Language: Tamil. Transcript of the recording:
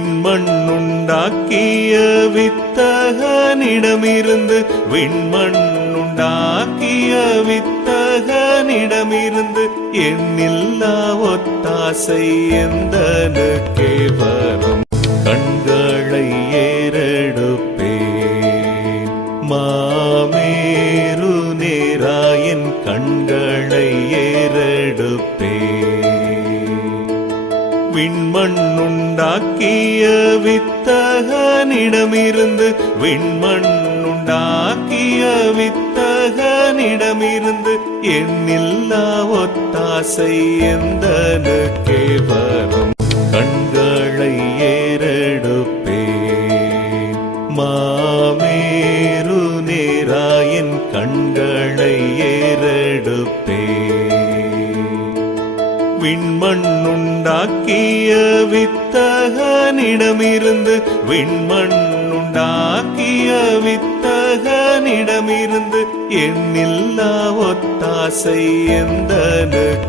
விண்மண்ணுண்டாக்கிய வித்தகனிடமிருந்து விண்மண்ணுண்டாக்கிய வித்தகனிடமிருந்து எண்ணில்லா ஒத்தாசை எந்தனுக்கே வரும். கண்களை ஏறெடுப்பேன் மாமேரு நேராயின் கண்களை ஏறெடுப்பேன். விண்மண்ணுண்டாக்கிய வித்தகனிடமிருந்து விண்மண்ணுண்டாக்கிய வித்தகனிடமிருந்து எண்ணில்லா ஒத்தாசை எந்தனுக்கே வரும். கண்களை ஏறெடுப்பேன் மாமேரு நேராயின் கண்களை ஏறெடுப்பேன். விண்மண்ணுண்டாக்கிய வித்தகனிடமிருந்து விண்மண்ணுண்டாக்கிய வித்தகனிடமிருந்து எண்ணில்லா ஒத்தாசை எந்தனுக்கு